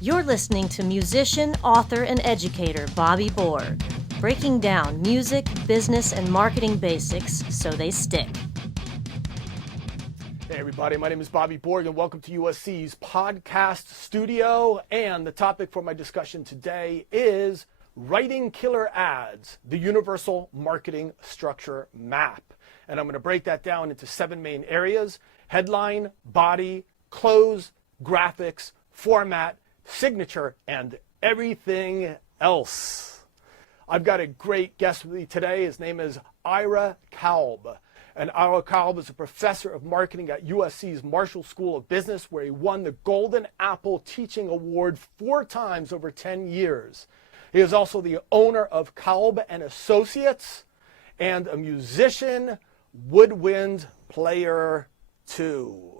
You're listening to musician, author, and educator Bobby Borg, breaking down music, business, and marketing basics so they stick. Hey everybody, my name is Bobby Borg and welcome to USC's podcast studio. And the topic for my discussion today is writing killer ads, the universal marketing structure map. And I'm going to break that down into 7 main areas: headline, body, close, graphics, format, signature, and everything else. I've got a great guest with me today. His name is Ira Kalb. And Ira Kalb is a professor of marketing at USC's Marshall School of Business, where he won the Golden Apple Teaching Award 4 times over 10 years. He is also the owner of Kalb and Associates and a musician, woodwind player too.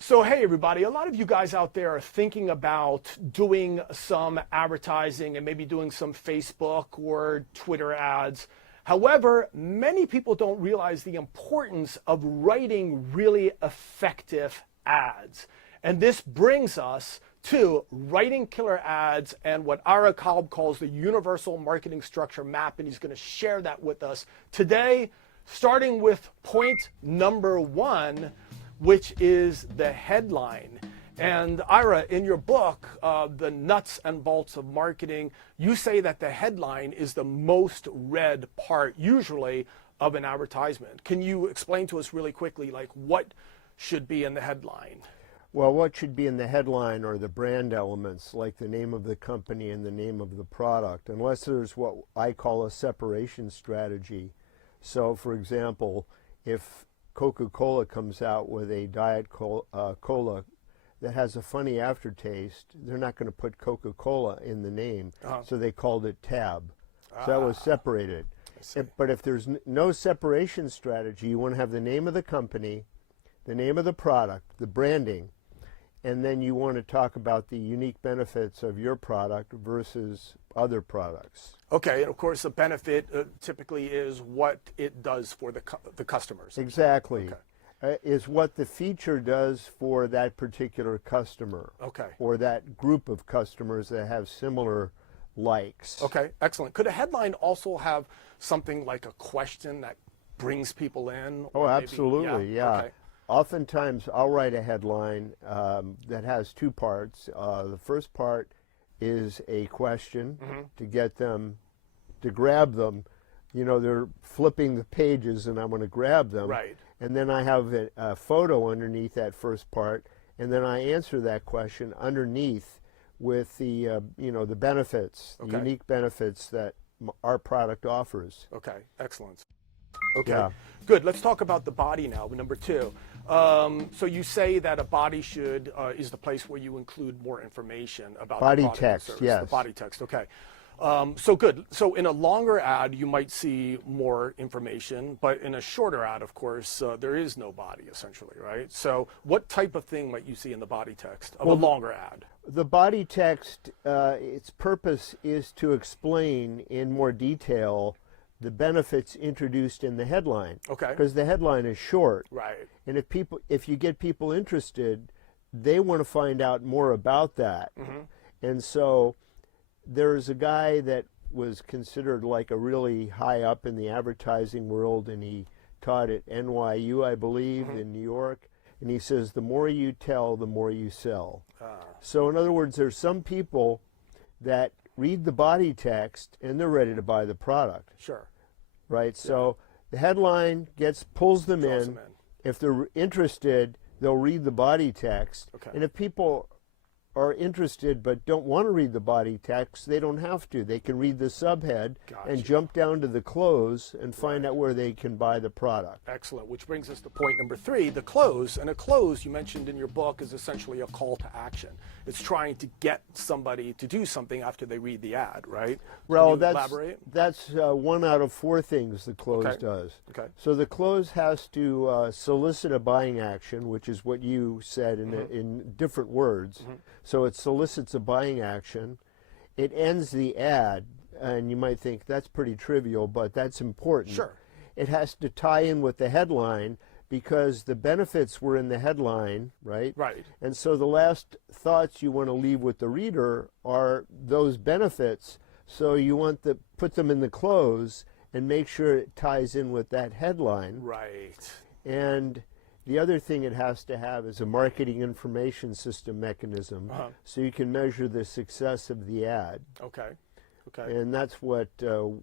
So hey everybody, a lot of you guys out there are thinking about doing some advertising and maybe doing some Facebook or Twitter ads. However, many people don't realize the importance of writing really effective ads. And this brings us to writing killer ads and what Ira Kalb calls the universal marketing structure map, and he's going to share that with us today, starting with point number 1, which is the headline. And Ira, in your book, The Nuts and Bolts of Marketing, you say that the headline is the most read part, usually, of an advertisement. Can you explain to us really quickly, like, what should be in the headline? Well, what should be in the headline are the brand elements, like the name of the company and the name of the product, unless there's what I call a separation strategy. So, for example, if Coca-Cola comes out with a Diet Cola that has a funny aftertaste, they're not going to put Coca-Cola in the name, so they called it Tab. So that was separated. But if there's no separation strategy, you want to have the name of the company, the name of the product, the branding, and then you want to talk about the unique benefits of your product versus other products. Okay, and of course the benefit typically is what it does for the customers. Exactly. Okay. Is what the feature does for that particular customer. Okay. Or that group of customers that have similar likes. Okay, excellent. Could a headline also have something like a question that brings people in? Oh, absolutely, yeah. Okay. Oftentimes I'll write a headline that has 2 parts. The first part is a question to get them, to grab them. You know, they're flipping the pages and I'm going to grab them. Right. And then I have a photo underneath that first part, and then I answer that question underneath with the, the benefits, the unique benefits that our product offers. Okay, excellent. Okay, Yeah. Good. Let's talk about the body now, number 2. So you say that a body is the place where you include more information about Body the product text, or service. yes. The body text, okay. So good. So in a longer ad, you might see more information, but in a shorter ad, of course, there is no body, essentially, right? So what type of thing might you see in the body text of a longer ad? The body text, its purpose is to explain in more detail the benefits introduced in the headline. Okay. Because the headline is short. Right. And if you get people interested, they want to find out more about that. And so there's a guy that was considered like a really high up in the advertising world, and he taught at NYU, I believe, in New York. And he says, the more you tell, the more you sell. So in other words, there's some people that read the body text and they're ready to buy the product. Sure. Right? Yeah. So the headline pulls them in. If they're interested, they'll read the body text. Okay. And if people are interested but don't want to read the body text, they don't have to. They can read the subhead and jump down to the close and find out where they can buy the product. Excellent, which brings us to point number 3, the close. And a close, you mentioned in your book, is essentially a call to action. It's trying to get somebody to do something after they read the ad, right? Well, elaborate? That's 1 out of 4 things the close does. Okay. So the close has to solicit a buying action, which is what you said in different words. So it solicits a buying action. It ends the ad, and you might think that's pretty trivial, but that's important. Sure. It has to tie in with the headline because the benefits were in the headline, right? Right. And so the last thoughts you want to leave with the reader are those benefits. So you want to put them in the close and make sure it ties in with that headline. Right. And the other thing it has to have is a marketing information system mechanism, so you can measure the success of the ad. Okay. Okay. And that's what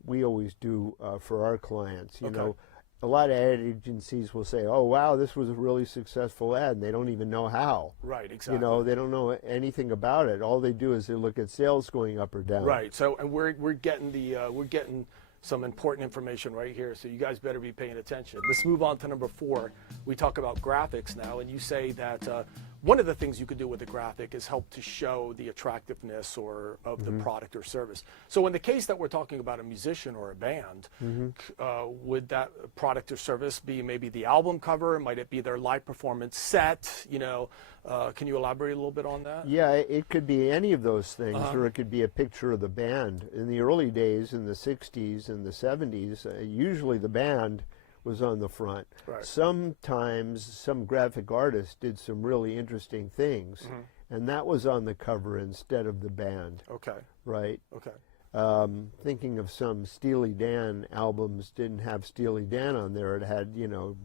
we always do for our clients. You know, a lot of ad agencies will say, "Oh, wow, this was a really successful ad," and they don't even know how. Right. Exactly. You know, they don't know anything about it. All they do is they look at sales going up or down. Right. So, and we're getting some important information right here, so you guys better be paying attention. Let's move on to number 4. We talk about graphics now, and you say that one of the things you could do with a graphic is help to show the attractiveness of the product or service. So in the case that we're talking about a musician or a band, would that product or service be maybe the album cover? Might it be their live performance set? You know, can you elaborate a little bit on that? Yeah, it could be any of those things, or it could be a picture of the band. In the early days, in the 60s and the 70s, usually the band was on the front. Right. Sometimes some graphic artists did some really interesting things, and that was on the cover instead of the band. Okay. Right? Okay. Thinking of some Steely Dan albums didn't have Steely Dan on there. It had, you know,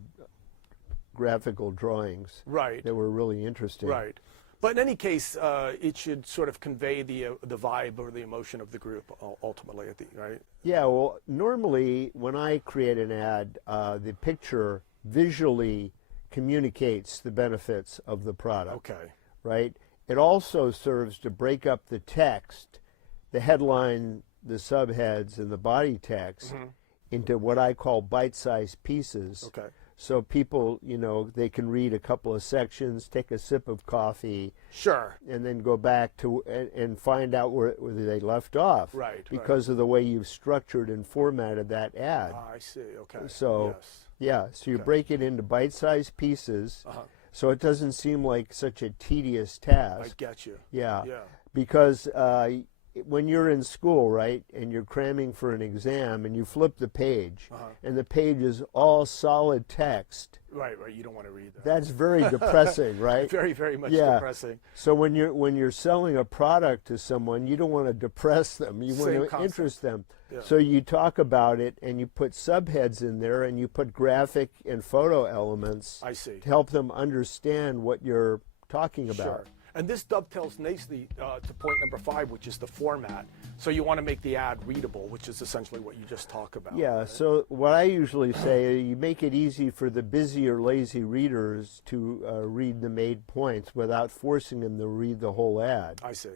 graphical drawings. Right. That were really interesting. Right. But in any case, it should sort of convey the vibe or the emotion of the group ultimately, right? Yeah, well, normally when I create an ad, the picture visually communicates the benefits of the product. Okay. Right? It also serves to break up the text, the headline, the subheads, and the body text into what I call bite-sized pieces. Okay. So people, you know, they can read a couple of sections, take a sip of coffee, Sure. and then go back to and find out where they left off. Right. Because of the way you've structured and formatted that ad. I see. Okay. So, yes. yeah, so you break it into bite-sized pieces, so it doesn't seem like such a tedious task. I get you. Yeah. Yeah. Because when you're in school, right, and you're cramming for an exam, and you flip the page, and the page is all solid text. Right. Right. You don't want to read that. That's very depressing, right? Very, very much depressing. So when you're selling a product to someone, you don't want to depress them. You want to interest them. Yeah. So you talk about it, and you put subheads in there, and you put graphic and photo elements. I see. To help them understand what you're talking about. Sure. And this dovetails nicely to point number 5, which is the format. So you want to make the ad readable, which is essentially what you just talked about. Yeah, right? So what I usually say, you make it easy for the busy or lazy readers to read the main points without forcing them to read the whole ad. I see.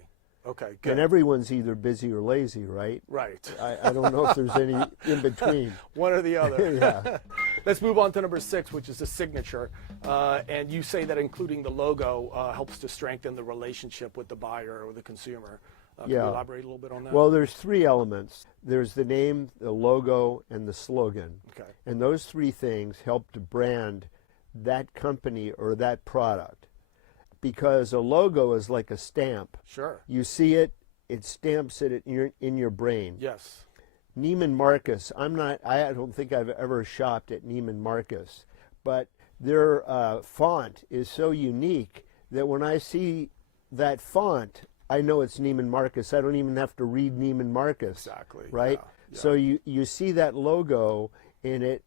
Okay, good. And everyone's either busy or lazy, right? Right. I don't know if there's any in between. One or the other. Yeah. Let's move on to number 6, which is the signature. And you say that including the logo helps to strengthen the relationship with the buyer or the consumer. Can you elaborate a little bit on that? Well, there's 3 elements. There's the name, the logo, and the slogan. Okay. And those 3 things help to brand that company or that product. Because a logo is like a stamp. Sure. You see it, it stamps it in your brain. Yes. Neiman Marcus, I don't think I've ever shopped at Neiman Marcus, but their font is so unique that when I see that font, I know it's Neiman Marcus. I don't even have to read Neiman Marcus. Exactly. Right? Yeah. So you see that logo, and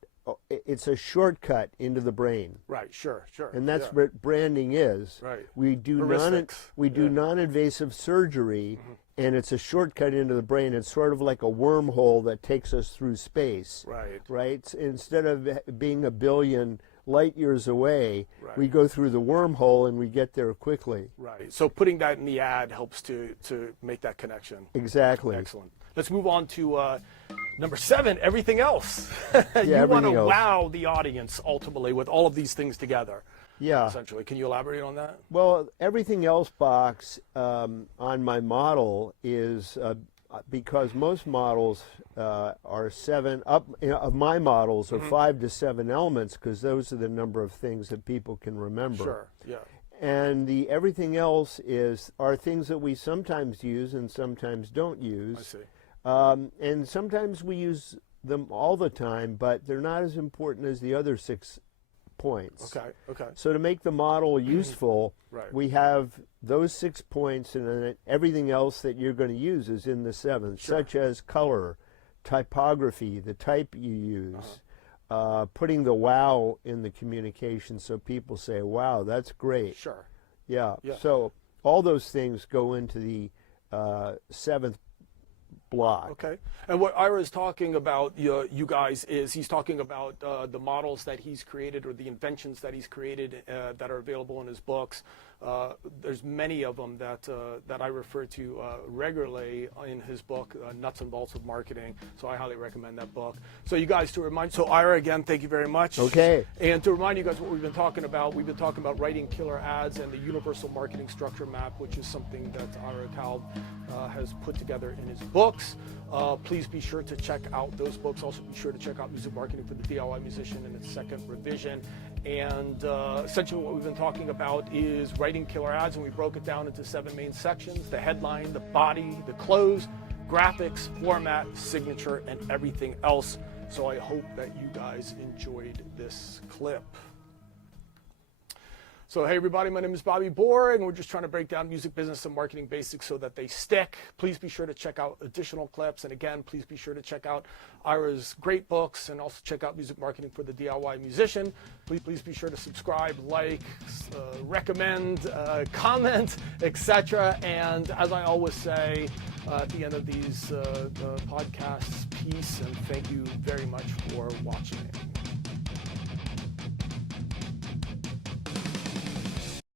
it's a shortcut into the brain. Right, sure. And that's what branding is. Right. We do non-invasive surgery, and it's a shortcut into the brain. It's sort of like a wormhole that takes us through space. Right. Right? Instead of being a billion light years away, we go through the wormhole and we get there quickly. Right. So putting that in the ad helps to make that connection. Exactly. Excellent. Let's move on to number 7, everything else. You want to wow the audience ultimately with all of these things together. Yeah. Essentially. Can you elaborate on that? Well, everything else box on my model is because most models are 7 of my models are 5 to 7 elements, because those are the number of things that people can remember. Sure. Yeah. And the everything else are things that we sometimes use and sometimes don't use. I see. And sometimes we use them all the time, but they're not as important as the other 6 points. Okay. So to make the model useful, Right. we have those 6 points, and then everything else that you're going to use is in the 7th, such as color, typography, the type you use, putting the wow in the communication so people say, wow, that's great. Sure. Yeah. Yeah. So all those things go into the 7th block. Okay. And what Ira is talking about, you guys, is he's talking about the models that he's created or the inventions that he's created that are available in his books. There's many of them that I refer to regularly in his book, Nuts and Bolts of Marketing. So I highly recommend that book. So you guys, so Ira, again, thank you very much. Okay. And to remind you guys what we've been talking about writing killer ads and the universal marketing structure map, which is something that Ira Kalb has put together in his books. Please be sure to check out those books. Also be sure to check out Music Marketing for the DIY Musician in its 2nd revision. And essentially what we've been talking about is writing killer ads, and we broke it down into 7 main sections: the headline, the body, the close, graphics, format, signature, and everything else. So I hope that you guys enjoyed this clip. So hey everybody, my name is Bobby Borg, and we're just trying to break down music business and marketing basics so that they stick. Please be sure to check out additional clips, and again, please be sure to check out Ira's great books, and also check out Music Marketing for the DIY Musician. Please be sure to subscribe, like, recommend, comment, etc. And as I always say at the end of these podcasts, peace, and thank you very much for watching.